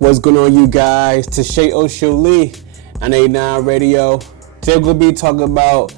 What's going on, you guys? Tashay Oshuli on A9 Radio. Today we're going to be talking about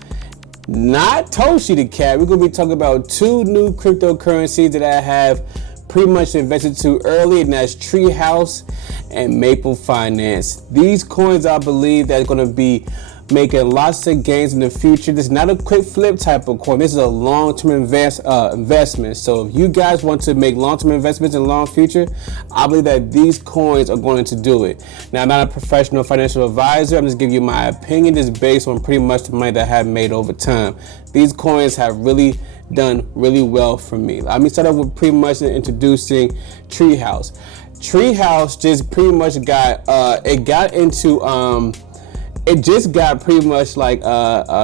not Toshi the cat. We're going to be talking about two new cryptocurrencies that I have pretty much invested to early, and that's Treehouse and Maple Finance. These coins, I believe, that are going to be making lots of gains in the future. This is not a quick flip type of coin. This is a long-term investment. So if you guys want to make long-term investments in the long future, I believe that these coins are going to do it. Now, I'm not a professional financial advisor. I'm just giving you my opinion. This is based on pretty much the money that I have made over time. These coins have really done really well for me. Let me start off with pretty much introducing Treehouse. Treehouse just pretty much got pretty much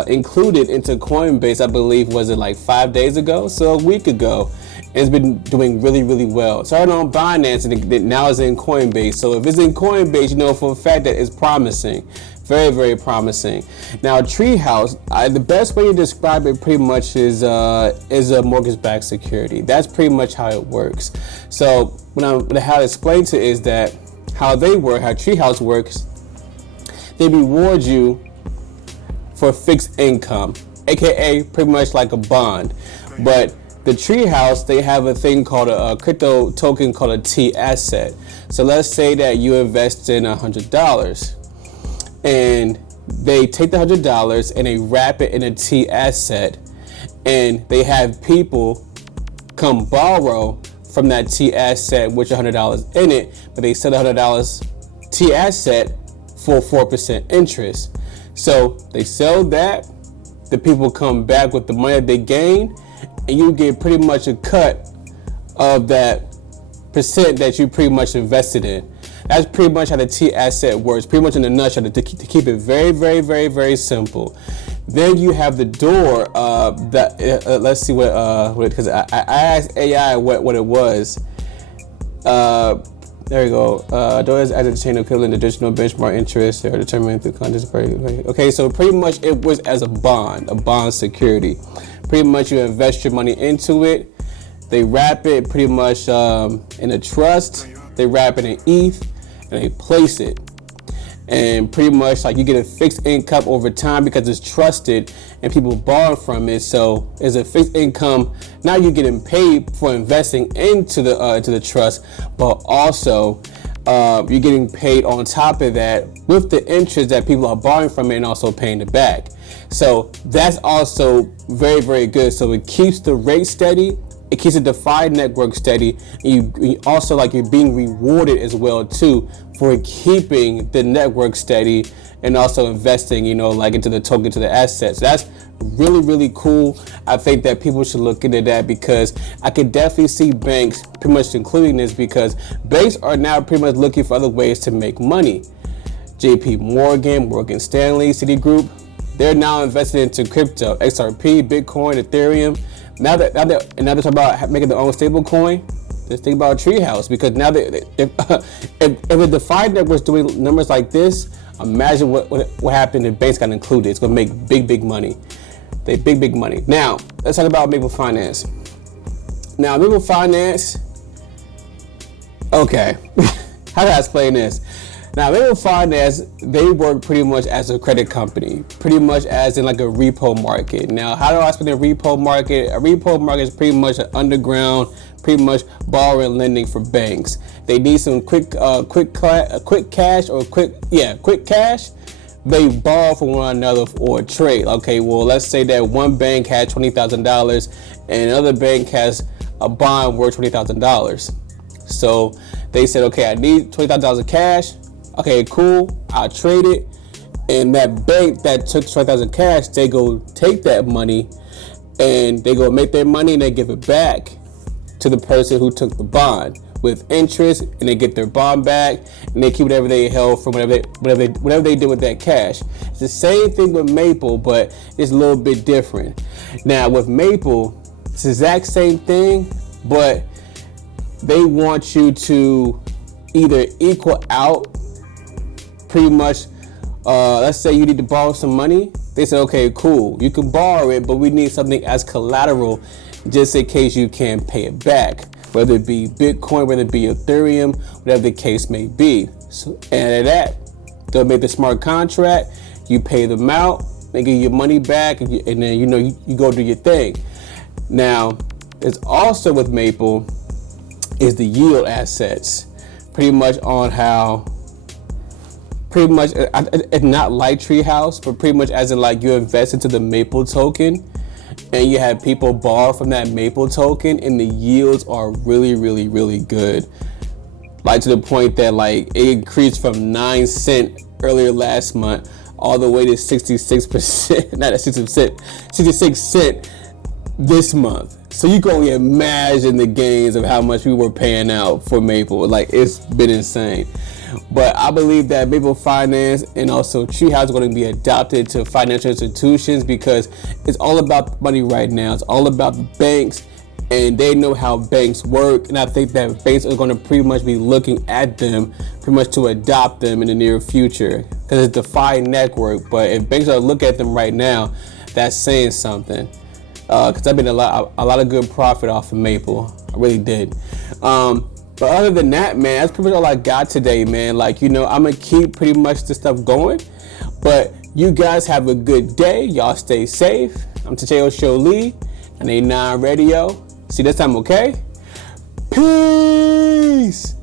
included into Coinbase. I believe, was it like 5 days ago? So a week ago. It's been doing really, really well. Started on Binance and now it's in Coinbase. So if it's in Coinbase, you know for a fact that it's promising. Very, very promising. Now, Treehouse, the best way to describe it pretty much is a mortgage-backed security. That's pretty much how it works. So how I explain to is that how Treehouse works. They reward you for fixed income, aka pretty much like a bond. But the Treehouse, they have a thing called a crypto token called a T asset. So let's say that you invest in $100, and they take the $100 and they wrap it in a T asset, and they have people come borrow from that T asset with $100 in it, but they sell the $100 T asset for 4% interest. So they sell that, the people come back with the money that they gain, and you get pretty much a cut of that percent that you pretty much invested in. That's pretty much how the T asset works, pretty much in a nutshell, to keep it very, very, very, very simple. Then you have the door let's see because I asked AI what it was. There you go. Those as a chain equivalent additional benchmark interest are determined through context. Okay, so pretty much it was as a bond security. Pretty much you invest your money into it. They wrap it pretty much in a trust. They wrap it in ETH and they place it. And pretty much like you get a fixed income over time because it's trusted and people borrow from it. So it's a fixed income. Now you're getting paid for investing into the trust, but also you're getting paid on top of that with the interest that people are borrowing from it and also paying it back. So that's also very, very good. So it keeps the rate steady. It keeps the DeFi network steady. And you also you're being rewarded as well too for keeping the network steady and also investing, into the token, to the assets. That's really, really cool. I think that people should look into that because I could definitely see banks pretty much including this because banks are now pretty much looking for other ways to make money. JP Morgan Stanley, Citigroup, they're now invested into crypto, XRP, Bitcoin, Ethereum. Now they're talking about making their own stable coin. Just think about Treehouse because now if the DeFi network's doing numbers like this, imagine what happened if banks got included. It's gonna make big money. Big money. Now let's talk about Maple Finance. Now Maple Finance. Okay, how do I explain this? Now, Maple Finance, they work pretty much as a credit company, pretty much as in like a repo market. Now, how do I explain a repo market? A repo market is pretty much an underground, pretty much borrowing and lending for banks. They need some quick cash. They borrow from one another for a trade. Okay, well, let's say that one bank had $20,000 and another bank has a bond worth $20,000. So they said, okay, I need $20,000 cash. Okay, cool, I'll trade it. And that bank that took $20,000 cash, they go take that money and they go make their money and they give it back to the person who took the bond with interest, and they get their bond back and they keep whatever they held from whatever they did with that cash. It's the same thing with Maple, but it's a little bit different. Now with Maple, it's the exact same thing, but they want you to either equal out pretty much, let's say you need to borrow some money. They say, okay, cool, you can borrow it, but we need something as collateral just in case you can't pay it back. whether it be Bitcoin, whether it be Ethereum, whatever the case may be. So, and at that, they'll make the smart contract, you pay them out, they give you your money back, and then you go do your thing. Now, it's also with Maple is the yield assets, pretty much on how, pretty much, it's not like Treehouse, but pretty much as in like you invest into the Maple token, and you have people borrow from that Maple token, and the yields are really, really, really good. Like to the point that like it increased from 9 cents earlier last month all the way to 66%, not at 60%, 66 cents this month. So you can only imagine the gains of how much we were paying out for Maple. Like, it's been insane. But I believe that Maple Finance and also Treehouse are going to be adopted to financial institutions because it's all about money right now. It's all about the banks, and they know how banks work. And I think that banks are going to pretty much be looking at them pretty much to adopt them in the near future because it's DeFi network. But if banks are looking at them right now, that's saying something. Because I've made a lot of good profit off of Maple. I really did. But other than that, man, that's pretty much all I got today, man. Like, I'm going to keep pretty much this stuff going. But you guys have a good day. Y'all stay safe. I'm GermaniXoXo Lee, and A9 Radio. See you next time, okay? Peace!